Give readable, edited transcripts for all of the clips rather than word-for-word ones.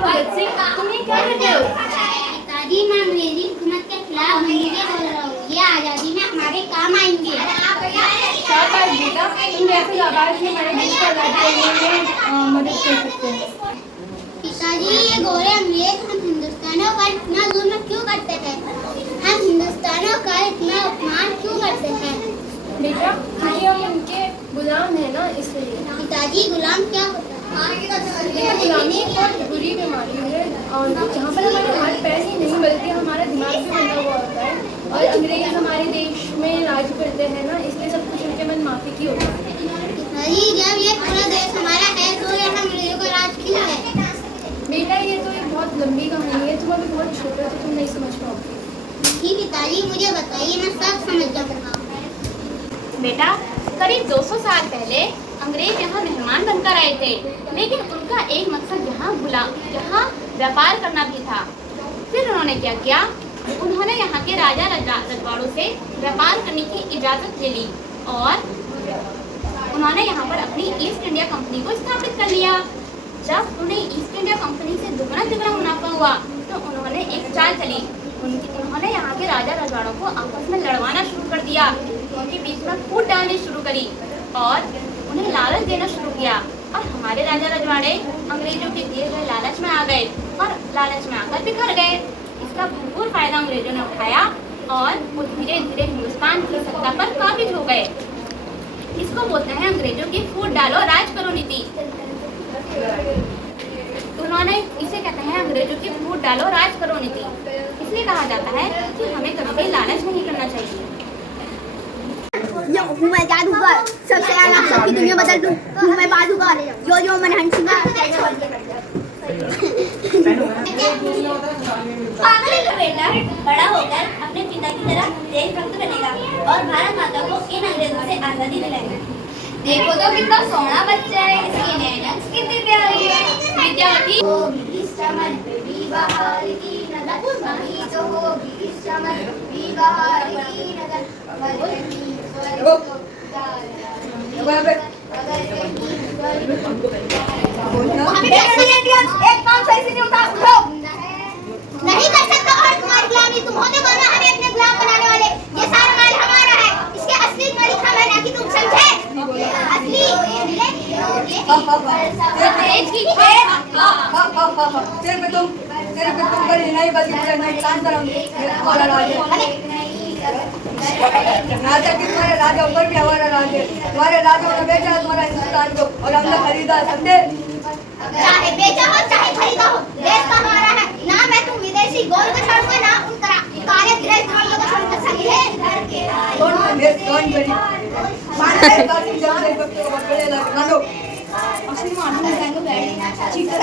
भगत सिंह, तुम ये क्या कर रहे हो? पिताजी, मैं अंग्रेजी हुकूमत के खिलाफ हिंदी बोल रहा हूँ। ये आज़ादी में हमारे काम आएंगे। शाबाश बेटा, तुम जैसे आवाज में हमारे देश को आजादी देने में मदद कर सकते हैं। पिताजी, ये गोरे अंग्रेज हम हिंदुस्तानियों पर इतना जुल्म क्यों करते हैं? हम हिंदुस्तानियों का इतना अपमान क्यों करते हैं? बेटा, क्योंकि हम उनके गुलाम हैं ना, इसलिए। पिताजी, गुलाम क्या होता है? गुलामी एक बहुत बुरी बीमारी है और जहाँ पर हमारे हाथ पैर ही नहीं बल्कि हमारा दिमाग भी बंधा हुआ होता है। और अंग्रेज हमारे देश में राज करते हैं ना, इसलिए सब कुछ उनके मन माफी की होता है। पिताजी, जब ये पूरा देश हमारा है तो यहाँ अंग्रेजों का राज क्यों है? बेटा, ये तो एक बहुत लंबी कहानी है, तुम अभी बहुत छोटे हो तो तुम नहीं समझ पाओगे। जी पिताजी, मुझे बताइए, मैं सब समझ जाऊँगा। बेटा, करीब 200 साल पहले अंग्रेज यहाँ मेहमान बनकर आए थे, लेकिन उनका एक मकसद यहाँ व्यापार करना भी था। फिर उन्होंने क्या किया? उन्होंने यहाँ के राजा रजवाड़ों से व्यापार करने की इजाज़त ले ली और उन्होंने यहाँ पर अपनी ईस्ट इंडिया कंपनी को स्थापित कर लिया। जब उन्हें ईस्ट इंडिया कंपनी से दुगना तिगुना मुनाफा हुआ तो उन्होंने एक चाल चली। उन्होंने यहाँ के राजा रजवाड़ों को आपस में लड़वाना शुरू कर दिया, उनके बीच में फूट डालनी शुरू करी और उन्हें लालच देना शुरू किया। और हमारे राजा रजवाड़े अंग्रेजों के दिए गए लालच में आ गए और लालच में आकर बिखर गए। इसका भरपूर फायदा अंग्रेजों ने उठाया और वो धीरे धीरे हिंदुस्तान की सत्ता पर काबिज हो गए। इसको बोलते हैं अंग्रेजों की फूट डालो राज करो नीति। उन्होंने इसे कहते हैं अंग्रेजों की फूट डालो राज करो नीति। इसलिए कहा जाता है कि हमें कभी लालच नहीं करना चाहिए। हूँ मैं जादूगर, सबसे आला सबकी दुनिया बदल दूँ। हूँ मैं बाजूगर, जो मन हंसूंगा। पागल है बेटा, बड़ा होकर अपने पिता की तरह देशभक्त बनेगा और भारत माता को इन अंग्रेजों से आजादी दिलाएगा। देखो तो कितना सोना बच्चा है, इसकी नैनक कितनी प्यारी है। विद्यावती होगी इस चमन भी बहार की नजर, वही तो होगी इस चमन भी बहार की नजर। एक काम सही से नहीं उठा, उठो। नहीं कर सकता और तुम्हारी गुलामी तुम होने वाला, हमें अपने गुलाम बनाने वाले। ये सारा माल हमारा है, इसके असली मालिक हम हैं, ना कि तुम समझे। असली तेरे पे तुम बड़ी नहीं बल्कि पूरा हिंदुस्तान का हमारा राज है। राजा की तुम्हारे राजा ऊपर भी हमारा राज है। तुम्हारे राजा ने बेचा तुम्हारा हिंदुस्तान को और हमने खरीदा, समझे? चाहे बेचा हो चाहे खरीदा हो, देश का हमारा है। ना मैं तुम विदेशी गोल को छोड़ूंगा, ना उन काले गृह वालों को छोड़ूंगा, समझे? कौन देश कौन बड़ी मानते कासिम जब से बच्चों को बड़े ना लो असली मानव जाएंगे बैठ ठीक है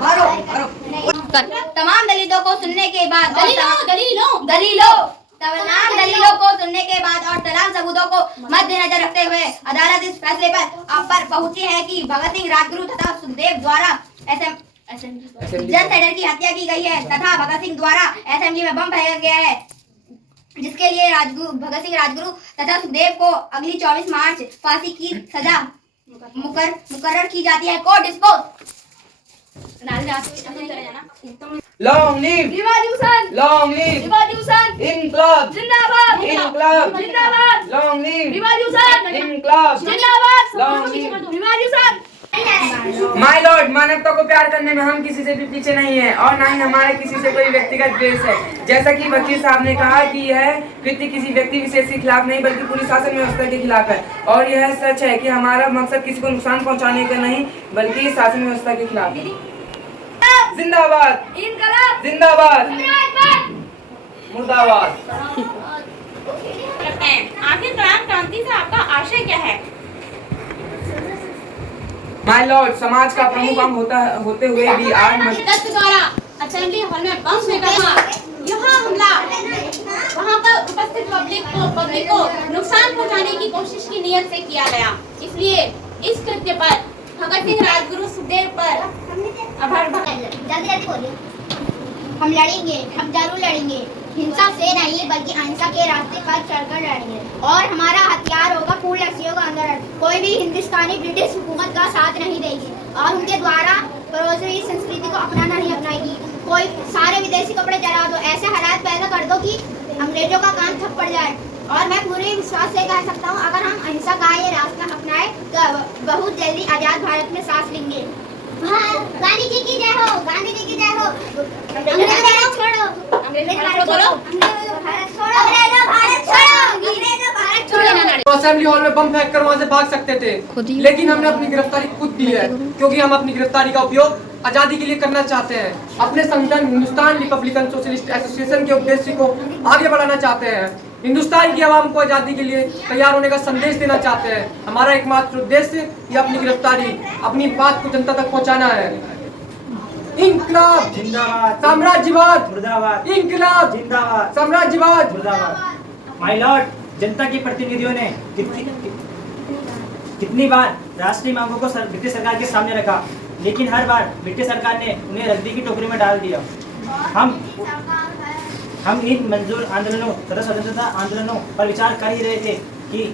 मारो तमाम दलीलों को सुनने के बाद तमाम दलीलों को सुनने के बाद और तमाम सबूतों को मद्देनजर रखते हुए अदालत इस फैसले पर पहुंची है कि भगत सिंह राजगुरु तथा सुखदेव द्वारा जन सैडर की हत्या की गई है तथा भगत सिंह द्वारा असेंबली में बम फेंका गया है, जिसके लिए भगत सिंह राजगुरु तथा सुखदेव को अगली 24 मार्च फांसी की सजा मुकर्रर की जाती है। Court dispose. Long live revolution, long live revolution, इनकलाब जिंदाबाद, इनकलाब जिंदाबाद, लॉन्ग लिव रिवॉल्यूशन, इनकलाब जिंदाबाद, long live revolution. My Lord, मानवता को प्यार करने में हम किसी से भी पीछे नहीं है और ना ही हमारे किसी से कोई व्यक्तिगत द्वेष है। जैसा कि वकील साहब ने कहा कि यह कृत्य किसी व्यक्ति विशेष के खिलाफ नहीं बल्कि पूरी शासन व्यवस्था के खिलाफ है और यह सच है कि हमारा मकसद किसी को नुकसान पहुंचाने का नहीं बल्कि शासन व्यवस्था के खिलाफ है। जिंदाबाद, इनकलाब जिंदाबाद, मुर्दाबाद। आखिरकार क्रांति से आपका आशय क्या है? माय लॉर्ड, समाज का प्रमुख अंग होते हुए भी आज दत्त द्वारा असेंबली हॉल में बम फेंका था। यहाँ हमला वहाँ पर उपस्थित पब्लिक को नुकसान पहुँचाने की कोशिश की नियत से किया गया। इसलिए इस कृत्य पर भगत सिंह राजगुरु सुखदेव पर जल्दी बोलिए। हम लड़ेंगे, हम जरूर लड़ेंगे। हिंसा से नहीं बल्कि अहिंसा के रास्ते पर चलकर लड़ेंगे और हमारा हथियार होगा फूल रस्सियों का आंदोलन। कोई भी हिंदुस्तानी ब्रिटिश हुकूमत का साथ नहीं देगी और उनके द्वारा परोसी हुई संस्कृति को अपनाना नहीं अपनाएगी। कोई सारे विदेशी कपड़े जला दो, ऐसे हालात पैदा कर दो कि अंग्रेजों का कान थप पड़ जाए। और मैं पूरे विश्वास से कह सकता हूँ, अगर हम अहिंसा का ये रास्ता अपनाए तो बहुत जल्दी आजाद भारत में सांस लेंगे। गांधी जी की जय हो, गांधी जी की जय हो। अंग्रेजों छोड़ो, अंग्रेजों भारत छोड़ो, अंग्रेजों भारत छोड़ो, अंग्रेजों भारत छोड़ो, अंग्रेजों भारत छोड़ो। तो असेंबली हॉल में बम फेंक कर वहाँ से भाग सकते थे, लेकिन हमने अपनी गिरफ्तारी खुद दी है, क्योंकि हम अपनी गिरफ्तारी का उपयोग आजादी के लिए करना चाहते हैं। अपने संगठन हिंदुस्तान रिपब्लिकन सोशलिस्ट एसोसिएशन के उद्देश्य को आगे बढ़ाना चाहते हैं। हिंदुस्तान की आवाम को आजादी के लिए तैयार होने का संदेश देना चाहते हैं। हमारा एकमात्र उद्देश्य ये अपनी गिरफ्तारी, अपनी बात को जनता तक पहुंचाना है। इंकलाब जिंदाबाद, साम्राज्यवाद मुर्दाबाद, इंकलाब जिंदाबाद, साम्राज्यवाद। मुर्दाबाद। माय लॉर्ड, जनता के प्रतिनिधियों ने कितनी बार राष्ट्रीय मांगों को ब्रिटिश सरकार के सामने रखा, लेकिन हर बार ब्रिटिश सरकार ने उन्हें रद्दी की टोकरी में डाल दिया। हम इन मंजूर आंदोलनों तथा स्वतंत्रता आंदोलनों पर विचार कर ही रहे थे कि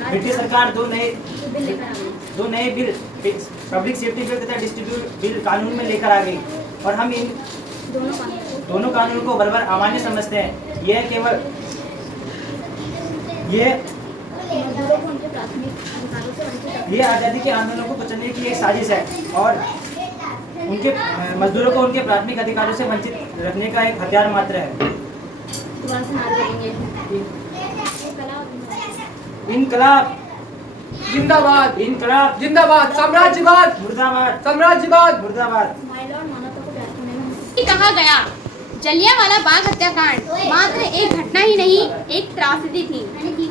ब्रिटिश सरकार दो नए बिल, पब्लिक सेफ्टी बिल तथा डिस्ट्रीब्यूट बिल कानून में लेकर आ गई और हम इन दोनों कानूनों को बराबर अमान्य समझते हैं। यह केवल ये आज़ादी के आंदोलनों को कुचलने की एक साजिश है और उनके मजदूरों को उनके प्राथमिक अधिकारों से वंचित रखने का एक हथियार मात्र है। इनकलाब जिंदाबाद, इनकलाब जिंदाबाद, साम्राज्यवाद मुर्दाबाद, साम्राज्यवाद। मुर्दाबाद। कहा गया जलियांवाला बाग हत्याकांड मात्र एक घटना ही नहीं, एक त्रासदी थी।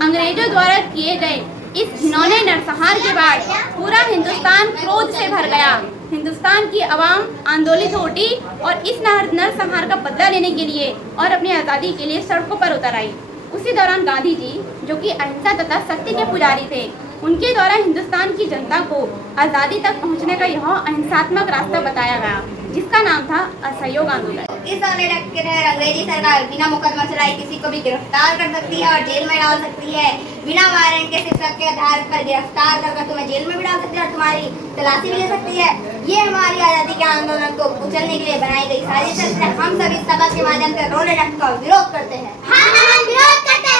अंग्रेजों द्वारा किए गए इस घिनौने नरसंहार के बाद पूरा हिंदुस्तान क्रोध से भर गया। हिंदुस्तान की आवाम आंदोलित हो उठी और इस नरसंहार का बदला लेने के लिए और अपनी आज़ादी के लिए सड़कों पर उतर आई। उसी दौरान गांधी जी, जो कि अहिंसा तथा सत्य के पुजारी थे, उनके द्वारा हिंदुस्तान की जनता को आज़ादी तक पहुंचने का यह अहिंसात्मक रास्ता बताया गया, जिसका नाम था असहयोग आंदोलन। इस आंदोलन के तहत अंग्रेजी सरकार बिना मुकदमा चलाए किसी को भी गिरफ्तार कर सकती है और जेल में डाल सकती है। बिना वारंट के शिक्षक के आधार पर गिरफ्तार कर तुम्हें जेल में भी डाल सकती है और तुम्हारी तलाशी भी ले सकती है। ये हमारी आज़ादी के आंदोलन को कुचलने के लिए बनाई गई साजिश है। हम सभी सबक के माध्यम से रोलेट एक्ट का विरोध करते हैं। हम विरोध करते हैं।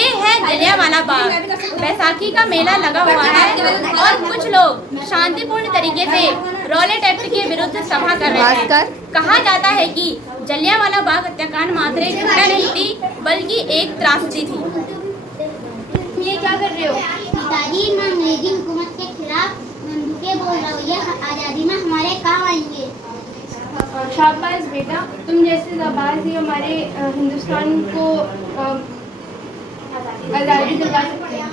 ये है जलियांवाला बाग। बैसाखी का मेला लगा हुआ है और कुछ लोग शांतिपूर्ण तरीके से रॉलेट एक्ट के विरुद्ध सभा कर रहे हैं। कहा जाता है कि जलियांवाला बाग हत्याकांड मात्र एक घटना नहीं थी, बल्कि एक त्रासदी थी। ये क्या कर रहे हो? पिताजी, मैं अंग्रेजी हुकूमत के खिलाफ बंदूकें बोल रहा हूँ। ये आज़ादी में हमारे काम आएंगे। शाबाश बेटा, तुम जैसे जाबाज ही हमारे हिंदुस्तान को आज़ादी दिलवा सकते हैं।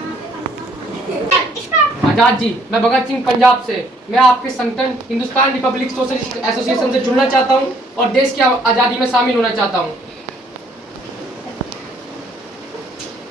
आजाद जी, मैं भगत सिंह पंजाब से। मैं आपके संगठन हिंदुस्तान रिपब्लिक सोशलिस्ट एसोसिएशन से जुड़ना चाहता हूं और देश की आज़ादी में शामिल होना चाहता हूं।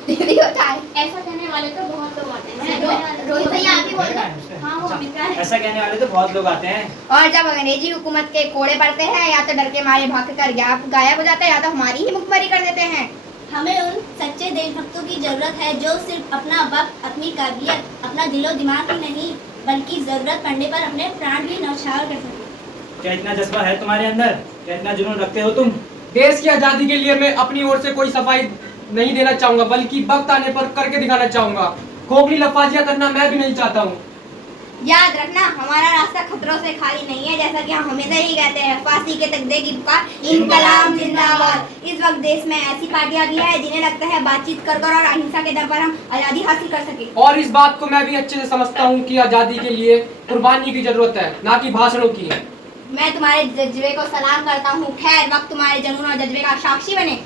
ऐसा कहने वाले तो बहुत लोग आते हैं। रोहित भैया आप ही बोल रहे हैं। हाँ, वो हमेशा है। ऐसा कहने वाले तो बहुत लोग आते हैं। और जब अंग्रेजी हुकूमत के कोड़े पड़ते हैं, या तो डर के मारे भाग कर गायब हो जाते हैं, या तो हमारी ही मुखबरी कर देते हैं। हमें उन सच्चे देशभक्तों की जरूरत है जो सिर्फ अपना वक्त, अपनी काबिलियत, अपना दिलो दिमाग ही नहीं बल्कि जरूरत पड़ने पर अपने प्राण भी न्यौछावर कर सकें। क्या इतना जज्बा है तुम्हारे अंदर? क्या इतना जुनून रखते हो तुम? देश की आज़ादी के लिए मैं अपनी ओर से कोई सफाई नहीं देना चाहूंगा, बल्कि वक्त आने पर करके दिखाना चाहूंगा। खोखली लफाजियां करना मैं भी नहीं चाहता हूँ। याद रखना, हमारा रास्ता खतरों से खाली नहीं है। जैसा कि हम हमेशा ही कहते हैं, फांसी के तख्ते की पुकार, इनकलाब जिंदाबाद। इस वक्त देश में ऐसी पार्टियां भी है जिन्हें लगता है बातचीत कर और अहिंसा के दम पर हम आज़ादी हासिल कर सके। और इस बात को मैं भी अच्छे से समझता हूँ कि आज़ादी के लिए कुर्बानी की जरूरत है, ना कि भाषणों की। मैं तुम्हारे जज्बे को सलाम करता हूँ। खैर, वक्त तुम्हारे जुनून और जज्बे का साक्षी बने।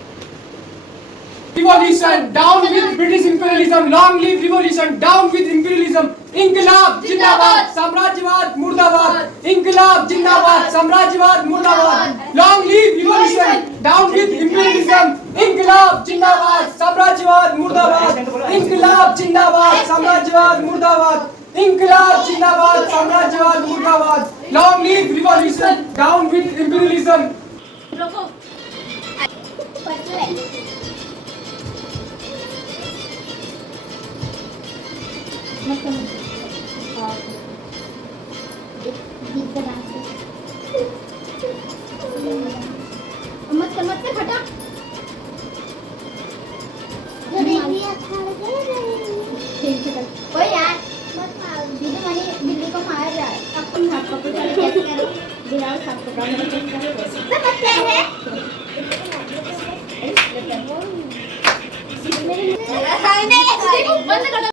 Revolution, down with British imperialism. Long live revolution, down with imperialism. इंकलाब जिंदाबाद, साम्राज्यवाद मुर्दाबाद। इंकलाब जिंदाबाद, साम्राज्यवाद मुर्दाबाद। Long live revolution, down with imperialism. इंकलाब जिंदाबाद, साम्राज्यवाद मुर्दाबाद। इंकलाब जिंदाबाद, साम्राज्यवाद मुर्दाबाद। इंकलाब जिंदाबाद, साम्राज्यवाद मुर्दाबाद। Long live revolution, down with imperialism. रोको। मत फटा कोई यार दीदी मनी बिल्ली को मार रहा है। अब तुम हाथ पकड़ के कैसे करो बिना हाथ पकड़ के है बंद कर दो